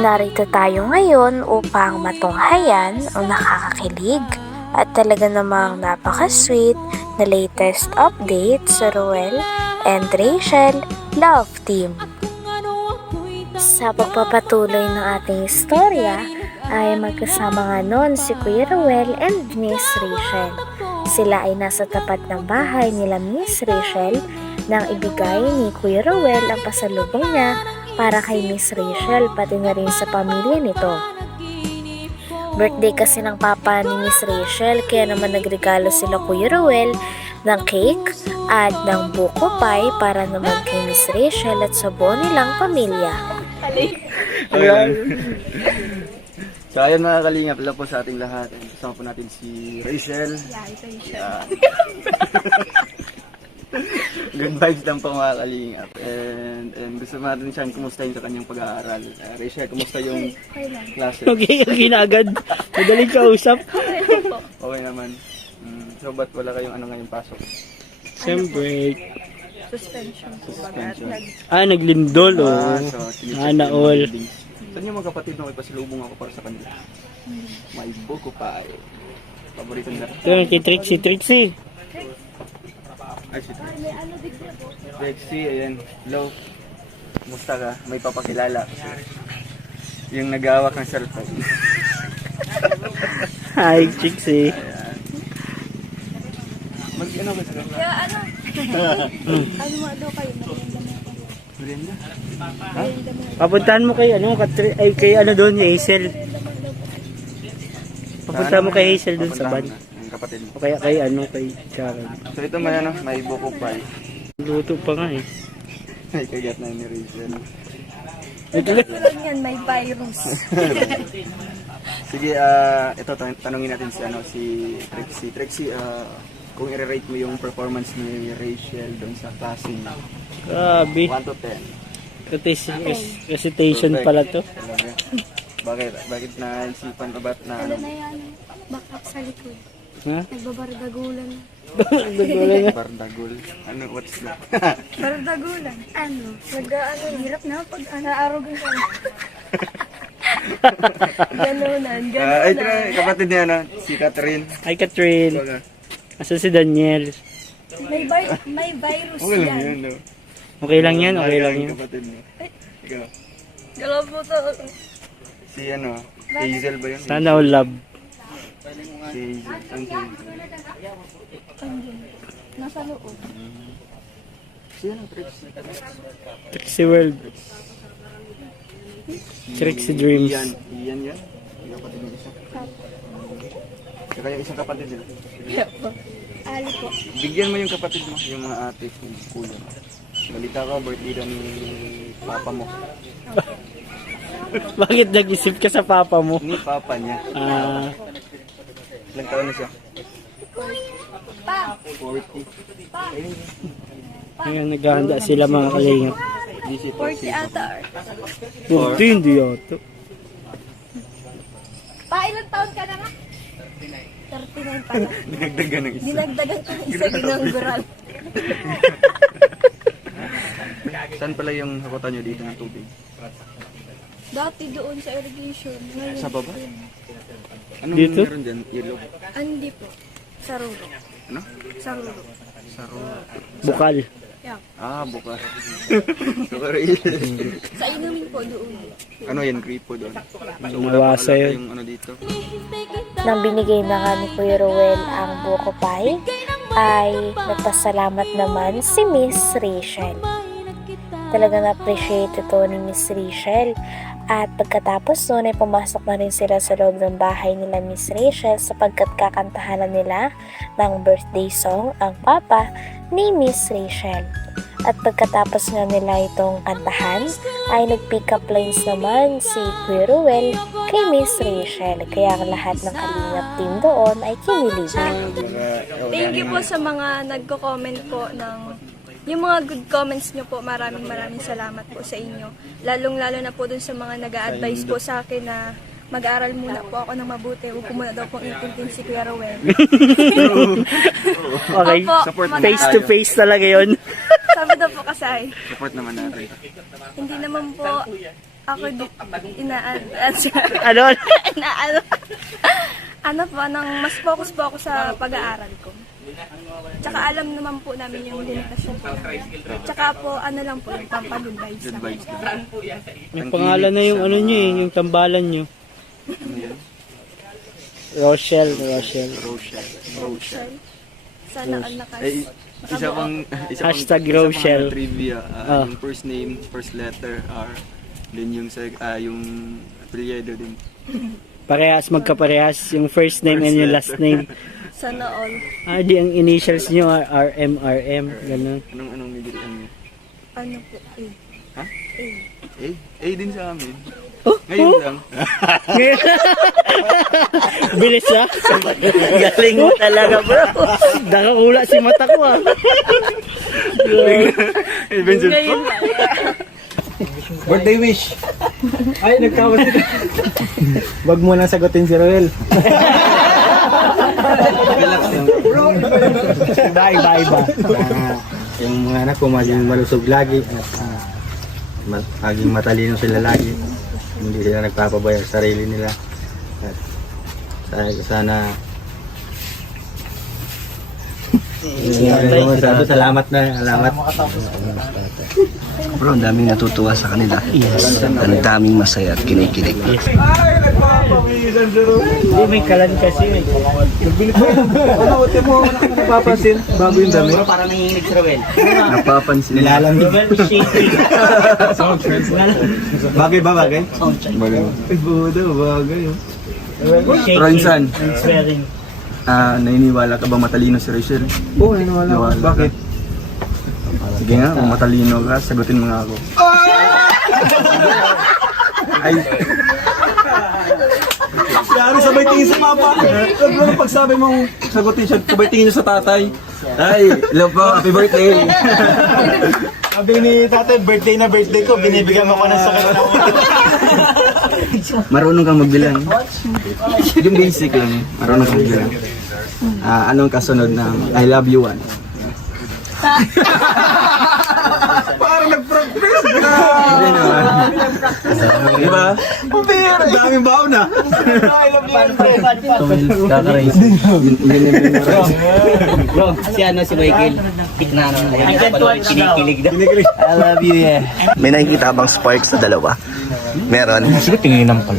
Narito tayo ngayon upang matunghayan ang nakakakilig at talaga namang napaka-sweet na latest update sa Ruel and Rachel Love Team. Sa pagpapatuloy ng ating istorya ay magkasama nga noon si Kuya Ruel and Miss Rachel. Sila ay nasa tapat ng bahay nila Miss Rachel nang ibigay ni Kuya Ruel ang pasalubong niya para kay Miss Rachel pati na rin sa pamilya nito. Birthday kasi ng papa ni Miss Rachel kaya naman nagregalo sila Kuya Ruel ng cake at ng buko pie para naman kay Miss Rachel at sa buo nilang pamilya. So ayun mga kalingap, hello po sa ating lahat. Kasama po natin si Rachel. Yeah. Good vibes lang po mga kalingap. And gusto natin siyang kumustahin sa kanyang pag-aaral. Rachel, kumusta yung klase? Okay na agad. Madaling kausap. Okay naman. So ba't wala kayong ano ngayong pasok? Sem break. Suspension. Naglindol So, Sana all. Saan yung mga kapatid mo? Ipasilubong ako para sa kanila. May buko pa. Paborito nila. Ito kay Trixie. Ay, si Trixie, ayan. Hello. Kumusta ka? May papakilala. Yung nag-awak ng cellphone. Hi, Trixie. Ayan. Mag-ano ba sa kanila? Kaya ano? Ano mo daw kayo? Merienda? Papuntahan mo kay kay doon, Hazel. Papuntahan mo kay Hazel doon sa ban. Ang kapatid mo. O kaya kay Sharon. So ito may buko pa. Luto pa nga eh. May kagat na ni Rachel. Tulad yan, may virus. Sige, ito tanungin natin si Trixie. Trixie, kung i-rate mo yung performance ni Rachel doon sa klase niya. Grabe. 1 to 10. Recitation pala to. Talaga. Bakit naisipan ka ba't na ano? Ano na yan? Back sa likod. Ha? Nagbabardagulan. Bardagul. Ano, what's that? Bardagulan? Ano? Hirap na pag naarogan ka. Ganunan. Ay, kapatid niya na, si Catherine. Hi, Catherine. Baga. Asan si Daniel? May virus Okay lang yan. yun, no? Okay lang yan. Kapatid mo. Ikaw. Galaw po to. Si Hazel ba yun? Sana all love. Si Hazel. Ang si Hazel. Nasa loob. Si Trixie. Trixie World. Trixie Dreams. Iyan yan? Yung kapatid mo isa. Saka yung isang kapatid nila. Ali po. Bigyan mo yung kapatid mo, yung mga ate, yung kuya mo. Balita ko, birthday daw ni papa mo. Bakit nag-isip ka sa papa mo? Ni papa niya. Ilang taon na siya? 40. Ngayon naghahanda sila mga kalingap. 40 ata. 40 hindi yata. Pa, ilang taon ka na nga? 39 pa lang. Dinagdagan ng isa. Dinagdagan ko ng isa ginanggural. Saan pala yung hakutan nyo dito ng tubig? Dati doon sa irrigation. Ngayon, Sa baba? Anong Dito? meron dyan? Yellow? Hindi po. Sa Ruro. Ano? Sa Ruro. Saro. Bukal. Yeah. Bukas. Sorry. Sa inumin po doon. Ano yan? Gripo doon. So, Nawasa yun. yung ano dito. Nang binigay na nga ni Kuya Ruel ang buko pie, ay nagpasalamat naman si Miss Rachel. Talagang appreciate ito ni Miss Rachel. At pagkatapos nun ay pumasok na rin sila sa loob ng bahay nila Miss Rachel sapagkat kakantahan na nila ng birthday song ang papa ni Miss Rachel. At pagkatapos nga nila itong kantahan ay nag-pick up lines naman si Kuya Ruel kay Miss Rachel. Kaya ang lahat ng Kalingap team doon ay kinilig. Thank you po sa mga nagko-comment po ng yung mga good comments nyo po. Maraming salamat po sa inyo. Lalong-lalo na po dun sa mga nag-a-advise po sa akin na mag-aaral muna po ako ng mabuti. Huwag ko muna daw pong intintin si Kuya Ruel. Okay. Opo, Support mag- Face to face talaga yon. Sabi daw po kasi, Support naman natin. hindi naman po Ako Ano? ano po, mas focus po ako sa pag-aaral ko. Tsaka alam naman po namin yung limitasyon po namin. Tsaka po, ano lang po, yung pampagood vibes Good lang vibes po. lang. Yung pangalan na yung ano nyo eh, yung tambalan nyo. Ano yan? Rochelle. Rochelle. Sana all Isa Hashtag pang Rochelle. trivia. Ah. Yung first name, first letter, R. Then yung apelyido din. Parehas, magkaparehas. Yung first name and yung last name. Sana all. Di ang initials nyo RM, ganun. Anong middle name? Ano po, Ha? A. A din sa amin. Oh, Ngayon oh. lang. Bilis ah. Galing mo talaga bro. Nakakula si mata ko ah. Vincent po. Birthday wish. Ay, nagkamali. Wag mo nang sagutin si Roel. Bye. Yung mga anak ko maging malusog lagi at maging matalino sila lagi. Hindi sila nagpapabaya sa sarili nila. At sana salamat. Bro, ang daming natutuwa sa kanila. Yes. Ang daming masaya at kinikilig. Hindi, may kalan kasi eh. Ano, uti mo napapansin bago yung dami. Parang nanginginig si Roel. Napapansin. Nilalamig. Roel shaking. Bagay ba bagay? Bagay. Ay, buda, bagay. Shaking. Ronsan. And swearing. Naniniwala ka ba matalino si Rachel? Oo, naniwala ako. Bakit? Sige nga, kung matalino ka, sagutin mo nga ako. Ay, Yari, sabay tingin sa mapa. Pero pag sabi mong sagutin siya, sabay tingin niyo sa tatay. ay, love po, happy birthday! Sabi ni tatay, birthday na birthday ko, binibigyan mo ko ng sakit na Marunong kang magbilang. Yung basic lang, marunong kang magbilang. Anong kasunod ng I love you one? Parang nag-progress na. Hindi naman. Di ba? Pabira, daming baon na. I love you, Bro, si Michael. Tikna kinikilig daw. I love you, yeah. May nakikita bang spark sa dalawa? Meron.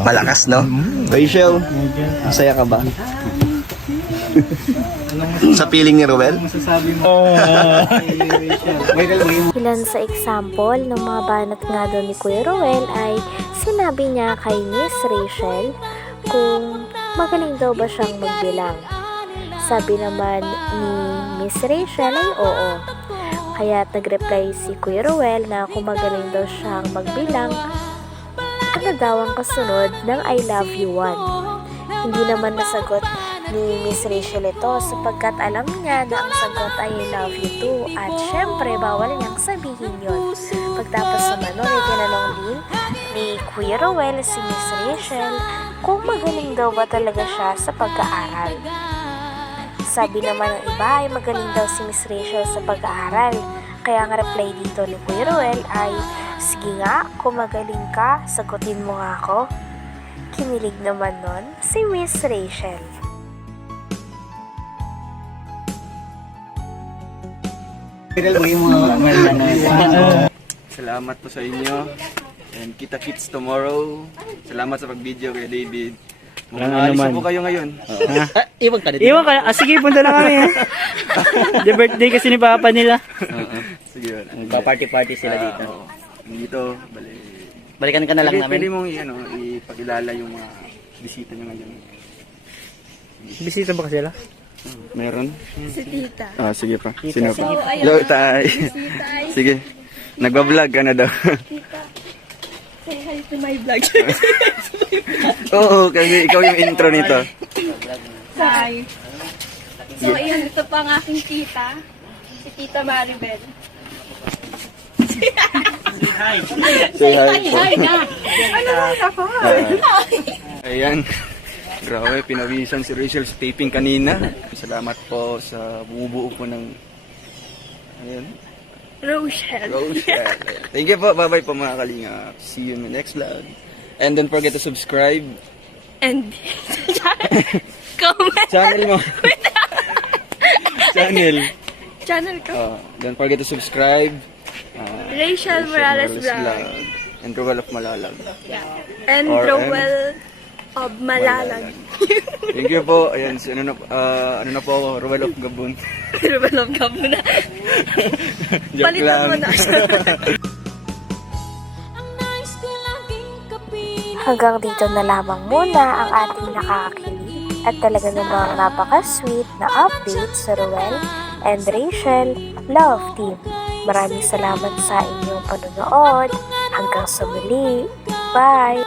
Malakas, no? Rachel, masaya ka ba? Sa feeling ni Ruel? Ilan sa example ng mga banat nga daw ni Kuya Ruel ay sinabi niya kay Miss Rachel kung magaling daw ba siyang magbilang. Sabi naman ni Miss Rachel ay oo. Kaya nag-reply si Kuya Ruel na kung magaling daw siyang magbilang, ano daw ang kasunod ng I love you one. Hindi naman nasagot ni Miss Rachel ito sapagkat alam niya na ang sagot ay I love you too at syempre bawal niyang sabihin yun. Pagtapos naman nun ay tinanong din ni Kuya Rowell si Miss Rachel kung magaling daw ba talaga siya sa pag-aaral. Sabi naman ng iba ay magaling daw si Miss Rachel sa pag-aaral. Kaya ang reply dito ni Kuya Rowell ay, sige nga, kung magaling ka, sagutin mo nga ako. Kinilig naman nun si Miss Rachel. Salamat po sa inyo. And kita-kits tomorrow. Salamat sa pag-video kay David. Walang Maalis anuman. na po kayo ngayon. Iwan ka na. Sige, punta na kami. The birthday kasi ni Papa nila. Sige. Party sila dito. Oo. Dito, Balikan ka na lang pwede namin. mong ipakilala yung mga bisita nyo ngayon. Bisita ba kasi sila? Meron? Si Tita. Sige pa. Sino pa? So, ayun. Hello, tay. Tita ay Sige. Nagbablog ka na daw. Tita. Say hi to my vlog. Oo, kasi ikaw yung intro nito. Hi. So, ayun, ito pa ang aking tita. Si Tita Maribel. Say hi po. Hi na! Ano na ako? Ayan. Grabe, pinawisan si Rachel sa taping kanina. Salamat po sa bumubuo po ng... Ayan. Rochelle. Rochelle. Thank you po. Bye-bye po mga kalingap. See you in the next vlog. And don't forget to subscribe. And comment. Channel mo. Channel. Channel ko. Don't forget to subscribe. Rachel Morales Vlog. And Rowell of Malalag. Yeah. And Or Rowell of Malalag. Thank you po. Ayan, si, ano na po ako, Rowell of Gabon. Rowell of Gabon na. Joke Palitan mo lang. na. Hanggang dito na lamang muna ang ating nakakakilig at talaga namang napaka-sweet na update sa Rowell and Rachel Love Team. Maraming salamat sa inyong panonood. Hanggang sa muli. Bye!